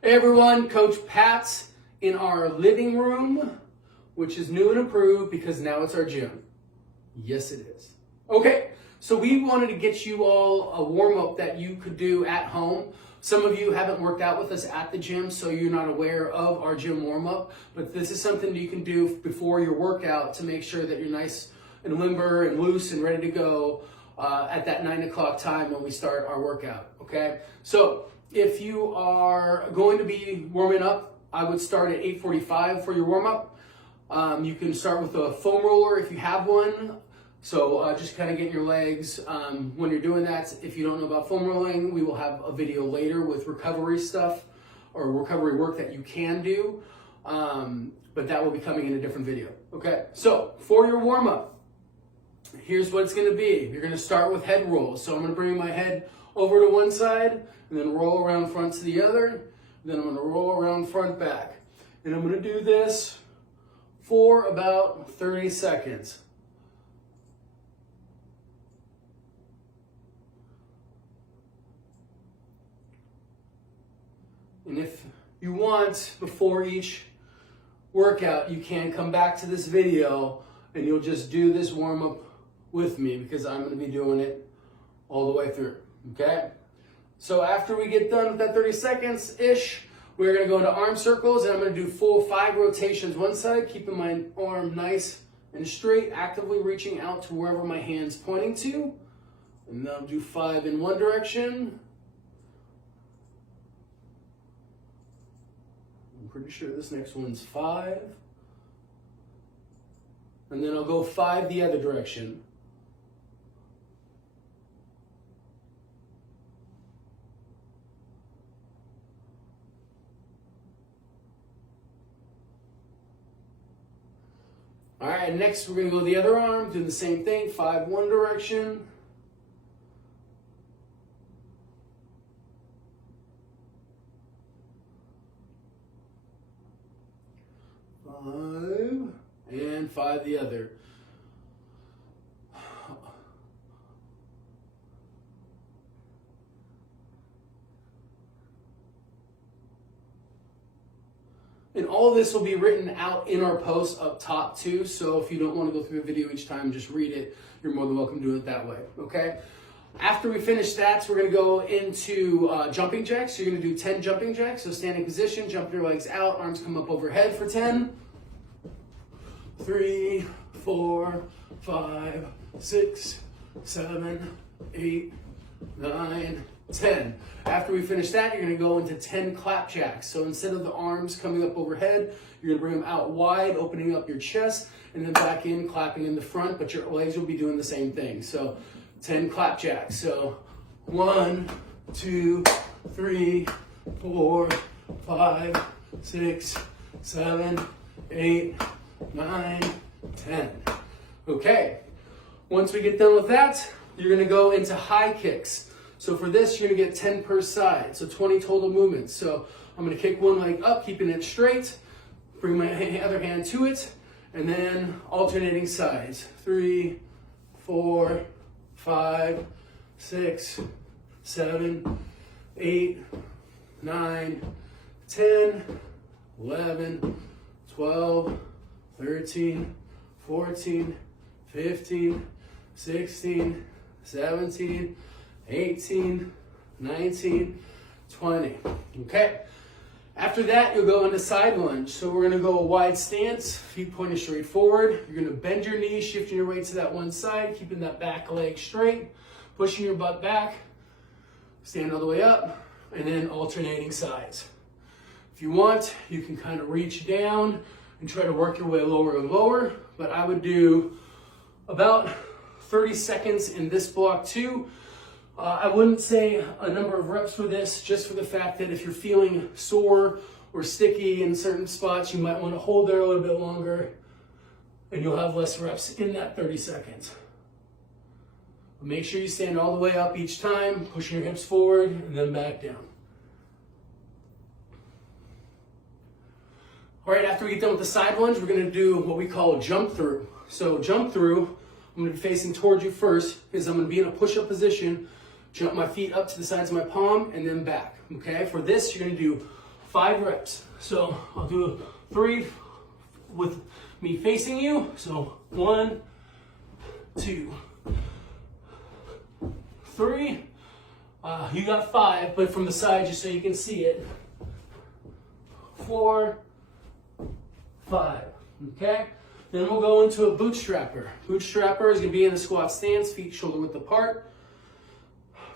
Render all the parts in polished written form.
Hey everyone, Coach Pat's in our living room, which is new and improved because now it's our gym. Yes, it is. Okay, so we wanted to get you all a warm-up that you could do at home. Some of you haven't worked out with us at the gym, so you're not aware of our gym warm-up, but this is something that you can do before your workout to make sure that you're nice and limber and loose and ready to go at that 9 o'clock time when we start our workout, okay? So if you are going to be warming up, I would start at 8:45 for your warm-up. You can start with a foam roller if you have one. So just kind of get your legs when you're doing that. If you don't know about foam rolling, we will have a video later with recovery stuff or recovery work that you can do. But that will be coming in a different video. Okay, so for your warm-up, here's what it's going to be. You're going to start with head rolls. So I'm going to bring my head over to one side and then roll around front to the other. Then I'm going to roll around front back. And I'm going to do this for about 30 seconds. And if you want, before each workout, you can come back to this video and you'll just do this warm-up with me because I'm going to be doing it all the way through, okay? So after we get done with that 30 seconds-ish, we're going to go into arm circles, and I'm going to do full 5 rotations one side, keeping my arm nice and straight, actively reaching out to wherever my hand's pointing to. And then I'll do 5 in one direction. I'm pretty sure this next one's 5. And then I'll go 5 the other direction. All right, next we're going to go the other arm, do the same thing, 5 one direction. And 5 the other. And all this will be written out in our post up top too, so if you don't want to go through the video each time, just read it. You're more than welcome to do it that way, okay? After we finish that, we're going to go into jumping jacks. So you're going to do 10 jumping jacks. So standing position, jump your legs out, arms come up overhead for 10. 3, 4, 5, 6, 7, 8, 9, 10. After we finish that, you're going to go into 10 clap jacks. So instead of the arms coming up overhead, you're going to bring them out wide, opening up your chest, and then back in, clapping in the front, but your legs will be doing the same thing. So 10 clap jacks. So 1, 2, 3, 4, 5, 6, 7, 8, 9, 10. Okay, once we get done with that, you're going to go into high kicks. So for this, you're going to get 10 per side, so 20 total movements. So I'm going to kick one leg up, keeping it straight, bring my other hand to it, and then alternating sides. 3, 4, 5, 6, 7, 8, 9, 10, 11, 12, 13, 14, 15, 16, 17, 18, 19, 20. Okay. After that, you'll go into side lunge. So we're going to go a wide stance, feet pointed straight forward. You're going to bend your knees, shifting your weight to that one side, keeping that back leg straight, pushing your butt back, stand all the way up, and then alternating sides. If you want, you can kind of reach down and try to work your way lower and lower, but I would do about 30 seconds in this block too. I wouldn't say a number of reps for this, just for the fact that if you're feeling sore or sticky in certain spots, you might want to hold there a little bit longer and you'll have less reps in that 30 seconds. But make sure you stand all the way up each time, pushing your hips forward and then back down. All right, after we get done with the side lunge, we're going to do what we call a jump through. So jump through, I'm going to be facing towards you first because I'm going to be in a push-up position, jump my feet up to the sides of my palm and then back. Okay, for this, you're going to do 5 reps. So I'll do 3 with me facing you. So 1, 2, 3. You got 5, but from the side just so you can see it. 4, 5. Okay? Then we'll go into a bootstrapper. Bootstrapper is going to be in the squat stance, feet shoulder width apart,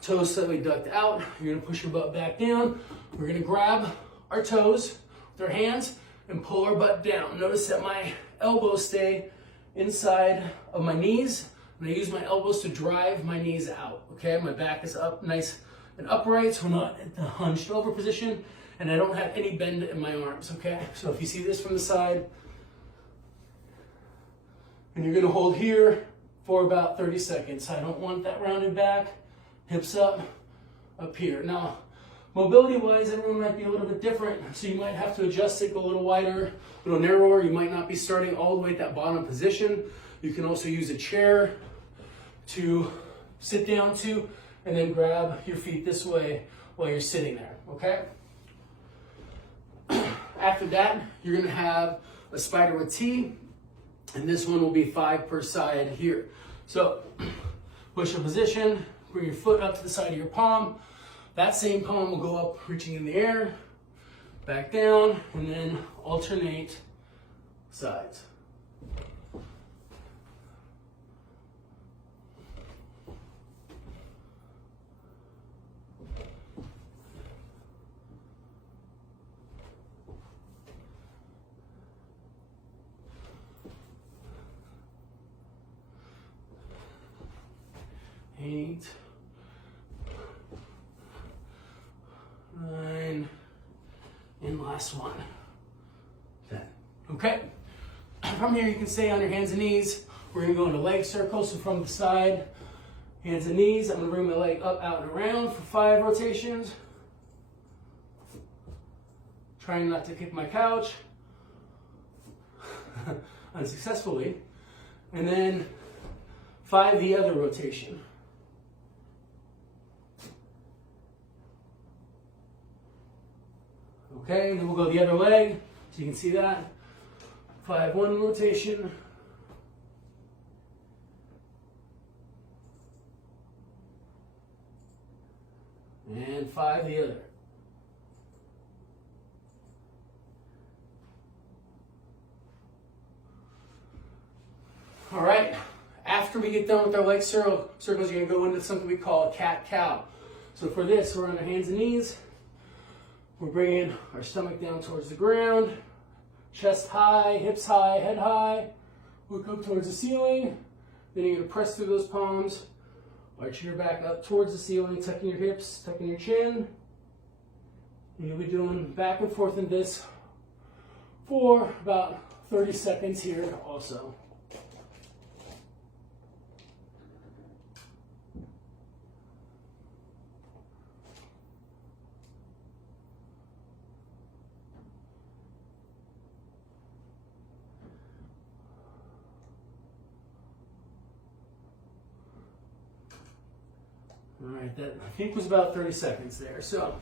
toes slightly ducked out. You're going to push your butt back down. We're going to grab our toes with our hands and pull our butt down. Notice that my elbows stay inside of my knees, and I use my elbows to drive my knees out. Okay, my back is up nice and upright, so I'm not in the hunched over position, and I don't have any bend in my arms. Okay, so if you see this from the side, and you're going to hold here for about 30 seconds. I don't want that rounded back, hips up here. Now, mobility-wise, everyone might be a little bit different, so you might have to adjust it, go a little wider, a little narrower. You might not be starting all the way at that bottom position. You can also use a chair to sit down to, and then grab your feet this way while you're sitting there, okay? After that, you're gonna have a spider with T, and this one will be 5 per side here. So, push your position, bring your foot up to the side of your palm. That same palm will go up, reaching in the air, back down, and then alternate sides. Eight, 9, and last one, 10. Okay, from here you can stay on your hands and knees. We're gonna go into leg circles, so from the side, hands and knees. I'm gonna bring my leg up, out, and around for 5 rotations. Trying not to kick my couch unsuccessfully. And then 5 the other rotation. Okay, and then we'll go the other leg, so you can see that. 5 one rotation. And 5 the other. All right, after we get done with our leg circles, you're gonna go into something we call a cat-cow. So for this, we're on our hands and knees. We're bringing our stomach down towards the ground, chest high, hips high, head high. Look up towards the ceiling. Then you're gonna press through those palms, arch your back up towards the ceiling, tucking your hips, tucking your chin. And you'll be doing back and forth in this for about 30 seconds here also. All right, that I think was about 30 seconds there. So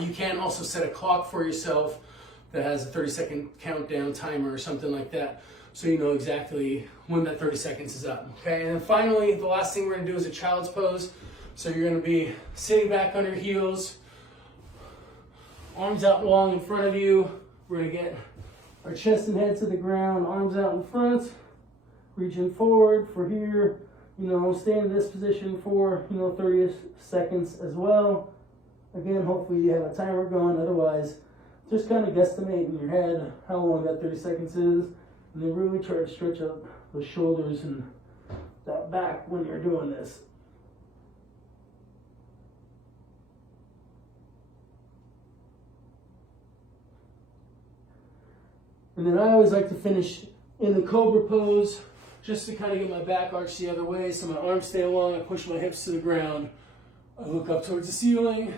you can also set a clock for yourself that has a 30-second countdown timer or something like that, so you know exactly when that 30 seconds is up. Okay, and then finally, the last thing we're gonna do is a child's pose. So you're gonna be sitting back on your heels, arms out long in front of you. We're gonna get our chest and head to the ground, arms out in front, reaching forward for here. You know, stay in this position for, 30 seconds as well. Again, hopefully you have a timer going. Otherwise, just kind of guesstimate in your head how long that 30 seconds is. And then really try to stretch up the shoulders and that back when you're doing this. And then I always like to finish in the cobra pose, just to kind of get my back arched the other way, so my arms stay long. I push my hips to the ground. I look up towards the ceiling,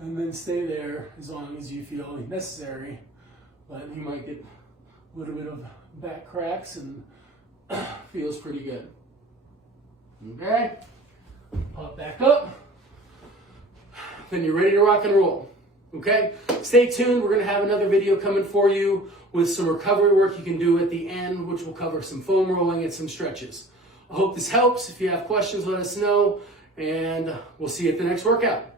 and then stay there as long as you feel necessary. But you might get a little bit of back cracks, and feels pretty good. Okay, pop back up. Then you're ready to rock and roll. Okay, stay tuned. We're gonna have another video coming for you with some recovery work you can do at the end, which will cover some foam rolling and some stretches. I hope this helps. If you have questions, let us know, and we'll see you at the next workout.